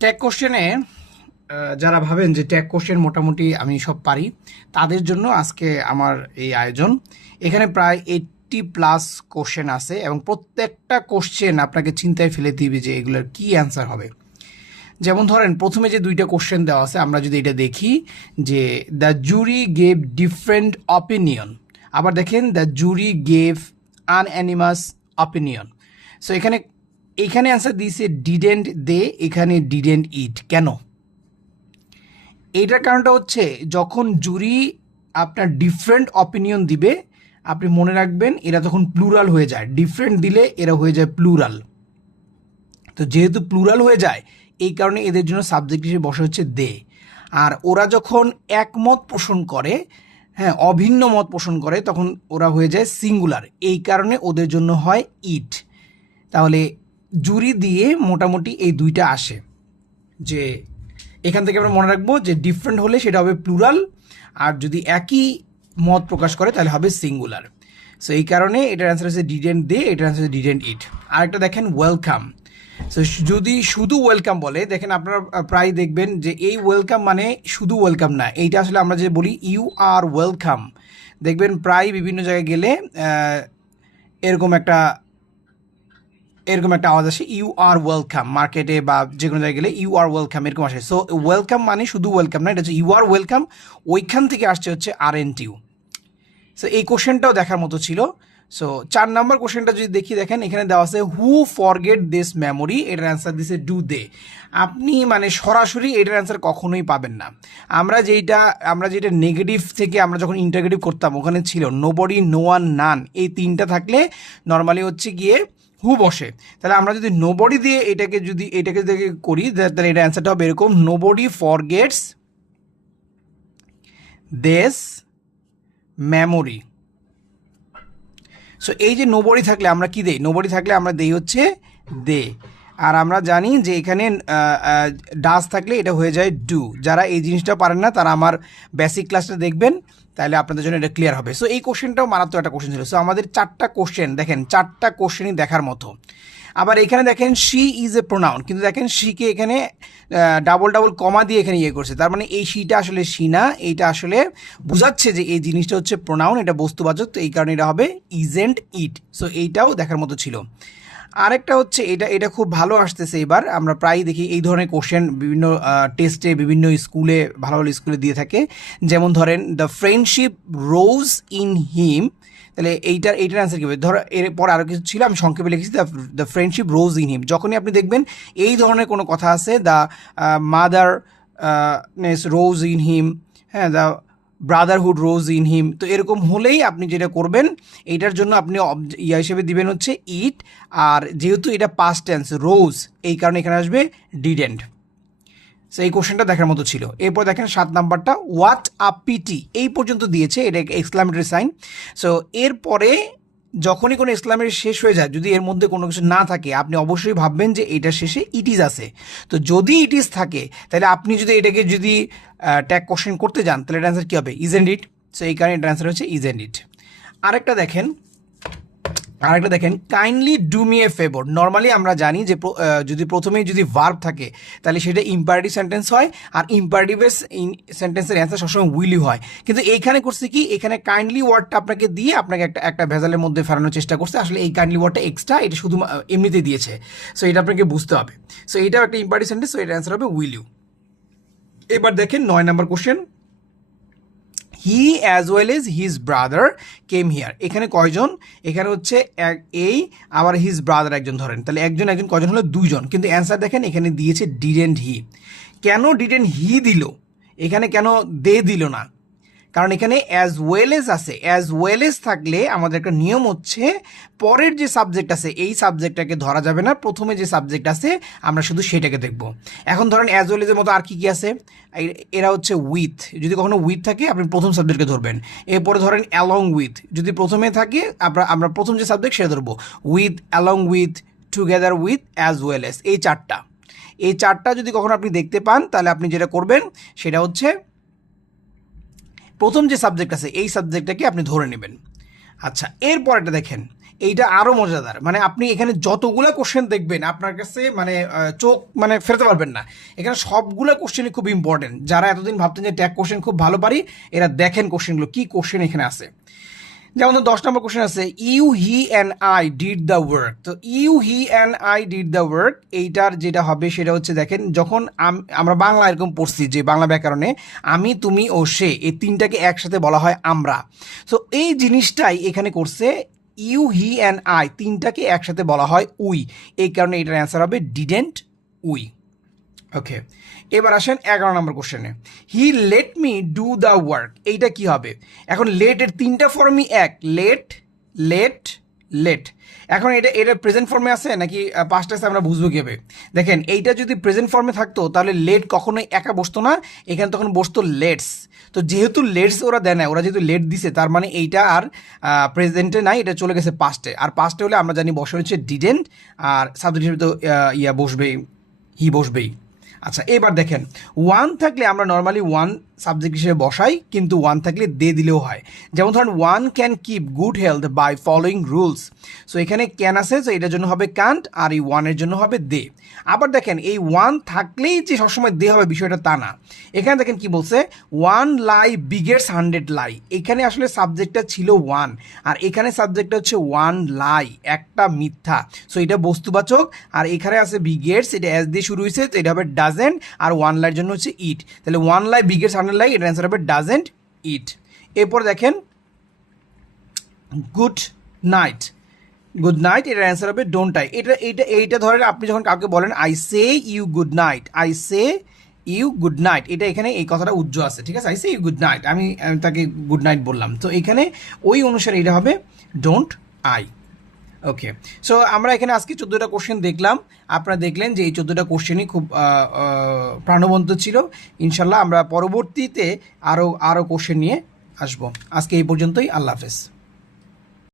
Tag কোশ্চেনে যারা ভাবেন যে ট্যাগ কোশ্চেন মোটামুটি আমি সব পারি, তাদের জন্য আজকে আমার এই আয়োজন। এখানে প্রায় 80+ কোশ্চেন আছে এবং প্রত্যেকটা কোশ্চেন আপনাকে চিন্তায় ফেলে দিবে যে এগুলোর কি অ্যান্সার হবে। যেমন ধরেন প্রথমে যে দুইটা কোশ্চেন দেওয়া আছে, আমরা যদি এটা দেখি যে the jury gave different opinion, আবার দেখেন the jury gave unanimous opinion. So এখানে অ্যান্সার দিয়েছে ডিডেন্ট দে, এখানে ডিডেন্ট ইট। কেন? এইটার কারণটা হচ্ছে যখন জুরি আপনার ডিফারেন্ট অপিনিয়ন দিবে, আপনি মনে রাখবেন এরা তখন প্লুরাল হয়ে যায়। ডিফারেন্ট দিলে এরা হয়ে যায় প্লুরাল। তো যেহেতু প্লুরাল হয়ে যায়, এই কারণে এদের জন্য সাবজেক্ট হিসেবে বসে হচ্ছে দে। আর ওরা যখন একমত পোষণ করে, হ্যাঁ, অভিন্ন মত পোষণ করে, তখন ওরা হয়ে যায় সিঙ্গুলার। এই কারণে ওদের জন্য হয় ইট। তাহলে জুরি দিয়ে মোটামুটি এই দুইটা আসে, যে এখান থেকে আমরা মনে রাখবো যে ডিফারেন্ট হলে সেটা হবে প্লুরাল, আর যদি একই মত প্রকাশ করে তাহলে হবে সিঙ্গুলার। সো এই কারণে এটার অ্যান্সার হচ্ছে ডিডেন্ট দে, এটার অ্যান্সার হচ্ছে ডিডেন্ট ইট। আরেকটা দেখেন ওয়েলকাম। সো যদি শুধু ওয়েলকাম বলে, দেখেন আপনারা প্রায় দেখবেন যে এই ওয়েলকাম মানে শুধু ওয়েলকাম না, এইটা আসলে আমরা যে বলি ইউ আর ওয়েলকাম, দেখবেন প্রায় বিভিন্ন জায়গায় গেলে এরকম একটা আওয়াজ আসে, ইউ আর ওয়েলকাম। মার্কেটে বা যে কোনো জায়গায় গেলে ইউ আর ওয়েলকাম এরকম আসে। সো ওয়েলকাম মানে শুধু ওয়েলকাম না, এটা হচ্ছে ইউ আর ওয়েলকাম, ওইখান থেকে আসছে হচ্ছে আর এন টিউ। সো এই কোশ্চেনটাও দেখার মতো ছিল। সো 4 নম্বর কোশ্চেনটা যদি দেখি, দেখেন এখানে দেওয়া আছে হু ফরগেট দিস মেমোরি, এটার অ্যান্সার দিছে ডু দে। আপনি মানে সরাসরি এটার অ্যান্সার কখনোই পাবেন না। আমরা যেটা নেগেটিভ থেকে আমরা যখন ইন্টারগেটিভ করতাম, ওখানে ছিল নোবডি, নো ওয়ান, নান, এই তিনটা থাকলে নর্মালি হচ্ছে গিয়ে হু বসে। তাহলে আমরা যদি নোবডি দিয়ে এটাকে যদি করি, তাহলে এটা অ্যান্সারটা হবে এরকম, nobody forgets this memory. So এই যে নোবডি থাকলে আমরা কি দেই? নোবডি থাকলে আমরা দেই হচ্ছে দে। আর আমরা জানি যে এখানে ডাস থাকলে এটা হয়ে যায় ডু। যারা এই জিনিসটা পারেন না তারা আমার বেসিক ক্লাসটা দেখবেন, তাহলে আপনাদের জন্য এটা ক্লিয়ার হবে। সো এই কোশ্চেনটাও মারাত্মক একটা কোশ্চেন ছিল। সো আমাদের 4টা কোশ্চেন, দেখেন 4টা কোশ্চেনই দেখার মতো। আবার এখানে দেখেন শি ইজ এ প্রোনাউন, কিন্তু দেখেন শিকে এখানে ডাবল কমা দিয়ে এখানে ইয়ে করছে। তার মানে এই শিটা আসলে শি না, এইটা আসলে বোঝাচ্ছে যে এই জিনিসটা হচ্ছে প্রোনাউন, এটা বস্তুবাচক, তো এই কারণে এটা হবে ইজেন্ট ইট। সো এইটাও দেখার মতো ছিল। আরেকটা হচ্ছে এটা খুব ভালো আসতেছে এবার, আমরা প্রায়ই দেখি এই ধরনের কোশ্চেন বিভিন্ন টেস্টে বিভিন্ন স্কুলে, ভালো ভালো স্কুলে দিয়ে থাকে। যেমন ধরেন দ্য ফ্রেন্ডশিপ রোজ ইন হিম, তাহলে এইটার অ্যান্সার কী হবে? ধরো এরপর আরও কিছু ছিল, আমি সংক্ষেপে লিখেছি the friendship rose in him. যখনই আপনি দেখবেন এই ধরনের কোনো কথা আছে, the mother rose in him, হ্যাঁ, the brotherhood rose in him, তো এরকম হলেই আপনি যেটা করবেন, এইটার জন্য আপনি ইয়া হিসেবে দিবেন হচ্ছে ইট। আর যেহেতু এটা পাস্ট টেন্স রোজ, এই কারণে এখানে আসবে ডিডেন্ট। সো এই কোশ্চেনটা দেখার মতো ছিল। এরপর দেখেন 7 নম্বরটা, হোয়াট আ পিটি, এই পর্যন্ত দিয়েছে, এটা এক্সক্লামেটরি সাইন। সো এরপরে যখনই কোনো এক্সক্লামেটরি শেষ হয়ে যায়, যদি এর মধ্যে কোনো কিছু না থাকে, আপনি অবশ্যই ভাববেন যে এটার শেষে ইট ইজ আছে। তো যদি ইট ইজ থাকে, তাহলে আপনি যদি এটাকে ট্যাগ কোশ্চেন করতে যান, তাহলে এটার অ্যান্সার কী হবে? Isn't it. সো এই কারণে এটার অ্যান্সার হচ্ছে ইজেন্ট ইট। আরেকটা দেখেন kindly do me a favour. Normally আমরা জানি যে যদি প্রথমেই যদি ভার্ব থাকে, তাহলে সেটা ইম্পারেটিভ সেন্টেন্স হয়, আর ইম্পারেটিভ সেন্টেন্সের অ্যান্সার সবসময় উইলি হয়। কিন্তু এইখানে করছে কি, এখানে কাইন্ডলি ওয়ার্ডটা আপনাকে দিয়ে আপনাকে একটা ভেজালের মধ্যে ফেরানোর চেষ্টা করছে। আসলে এই কাইন্ডলি ওয়ার্ডটা এক্সট্রা, এটা শুধু এমনিতে দিয়েছে। সো এটা আপনাকে বুঝতে হবে। সো এটাও একটা ইম্পারেটিভ সেন্টেন্স, সো এটার অ্যান্সার হবে উইল ইউ। এবার দেখেন 9 নম্বর question, he as well as his brother came here. এখানে কয়জন? এখানে হচ্ছে এই আবার হিজ ব্রাদার একজন, ধরেন তাহলে একজন কয়জন হলো? 2জন। কিন্তু অ্যান্সার দেখেন এখানে দিয়েছে ডিডেন্ট হি। কেন ডিডেন্ট হি দিল? এখানে কেন দে দিল না? কারণ এখানে অ্যাজ ওয়েল এজ আছে। অ্যাজ ওয়েল এজ থাকলে আমাদের একটা নিয়ম হচ্ছে, পরের যে সাবজেক্ট আছে এই সাবজেক্টটাকে ধরা যাবে না, প্রথমে যে সাবজেক্ট আছে আমরা শুধু সেটাকে দেখব। এখন ধরেন অ্যাজ ওয়েল এজের মতো আর কি কি আছে? এরা হচ্ছে উইথ, যদি কখনো উইথ থাকে আপনি প্রথম সাবজেক্টকে ধরবেন। এরপরে ধরেন অ্যালং উইথ, যদি প্রথমে থাকে আমরা প্রথম যে সাবজেক্ট সেটা ধরবো। With, along with, together with, as well age, এই চারটা যদি কখনো আপনি দেখতে পান, তাহলে আপনি যেটা করবেন সেটা হচ্ছে প্রথম যে সাবজেক্ট আছে এই সাবজেক্টটাকে আপনি ধরে নেবেন। আচ্ছা, এরপরটা দেখেন, এইটা আরো মজাদার, মানে আপনি এখানে যতগুলা কোশ্চেন দেখবেন আপনার কাছে মানে চোখ মানে ফেরতে পারবেন না। এখানে সবগুলা কোশ্চেনই খুব ইম্পর্টেন্ট। যারা এতদিন ভাবতেন যে ট্যাগ কোশ্চেন খুব ভালো পারি, এরা দেখেন কোশ্চেনগুলো, কি কোশ্চেন এখানে আছে। যেমন 10 নম্বর কোশ্চেন আছে, you he and I did the work. তো you he and I did the work, এইটার যেটা হবে সেটা হচ্ছে, দেখেন যখন আমরা বাংলা এরকম পড়ছি যে বাংলা ব্যাকরণে আমি, তুমি ও সে, এই তিনটাকে একসাথে বলা হয় আমরা। সো এই জিনিসটাই এখানে করছে, ইউ হি অ্যান্ড আই তিনটাকে একসাথে বলা হয় উই, এই কারণে এটার অ্যান্সার হবে ডিডেন্ট উই। ওকে, এবার আসেন 11 নম্বর কোশ্চেনে, he let me do the work, এইটা কি হবে? এখন লেটের তিনটা ফর্মই এক, লেট লেট লেট। এখন এটা প্রেজেন্ট ফর্মে আছে নাকি পাস্ট আছে আমরা বুঝবো কীভাবে? দেখেন, এইটা যদি প্রেজেন্ট ফর্মে থাকতো তাহলে লেট কখনোই একা বসতো না, এখানে তখন বসতো লেটস। তো যেহেতু লেটস ওরা দেয় না, ওরা যেহেতু লেট দিছে, তার মানে এইটা আর প্রেজেন্টে নাই, এটা চলে গেছে পাস্টে। আর পাস্টে হলে আমরা জানি বসে হচ্ছে ডিডেন্ট, আর সাবজেক্ট হিসেবে তো বসবেই, হি বসবেই। আচ্ছা, এবার দেখেন, ওয়ান থাকলে আমরা নর্মালি ওয়ান সাবজেক্ট হিসেবে বসাই, কিন্তু ওয়ান থাকলে দে দিলেও হয়। যেমন ধরেন, one can keep good health by following rules. So এখানে ক্যান আছে, তো এটার জন্য হবে কান্ট, আর এই ওয়ানের জন্য হবে দে। আবার দেখেন, এই ওয়ান থাকলেই যে সবসময় দে হবে বিষয়টা তা না। এখানে দেখেন কি বলছে, ওয়ান লাই বিগেটস 100 লাই। এখানে আসলে সাবজেক্টটা ছিল ওয়ান, আর এখানে সাবজেক্টটা হচ্ছে ওয়ান লাই, একটা মিথ্যা। সো এটা বস্তুবাচক, আর এখানে আছে বিগেটস, এটা এস দিয়ে শুরু হয়েছে, তো এটা হবে ডাজেন্ট, আর ওয়ান লাইয়ের জন্য হচ্ছে ইট। তাহলে ওয়ান লাই বিগেটস 100 লাই, এটার অ্যান্সার হবে ডাজেন্ট ইট। এরপর দেখেন, গুড নাইট, গুড নাইট, এটার অ্যান্সার হবে ডোন্ট আই। এইটা ধরেন আপনি যখন কাউকে বলেন I say you good night, I say you good night, এটা এখানে এই কথাটা উজ্জ্ব আছে, ঠিক আছে? I say you good night, আমি তাকে গুড নাইট বললাম, তো এখানে ওই অনুসারে এটা হবে ডোন্ট আই। ওকে, সো আমরা এখানে আজকে 14টা কোশ্চেন দেখলাম। আপনারা দেখলেন যে এই 14টা কোশ্চেনই খুব প্রাণবন্ত ছিল। ইনশাল্লাহ আমরা পরবর্তীতে আরও কোশ্চেন নিয়ে আসবো। আজকে এই পর্যন্তই, আল্লাহ হাফেজ।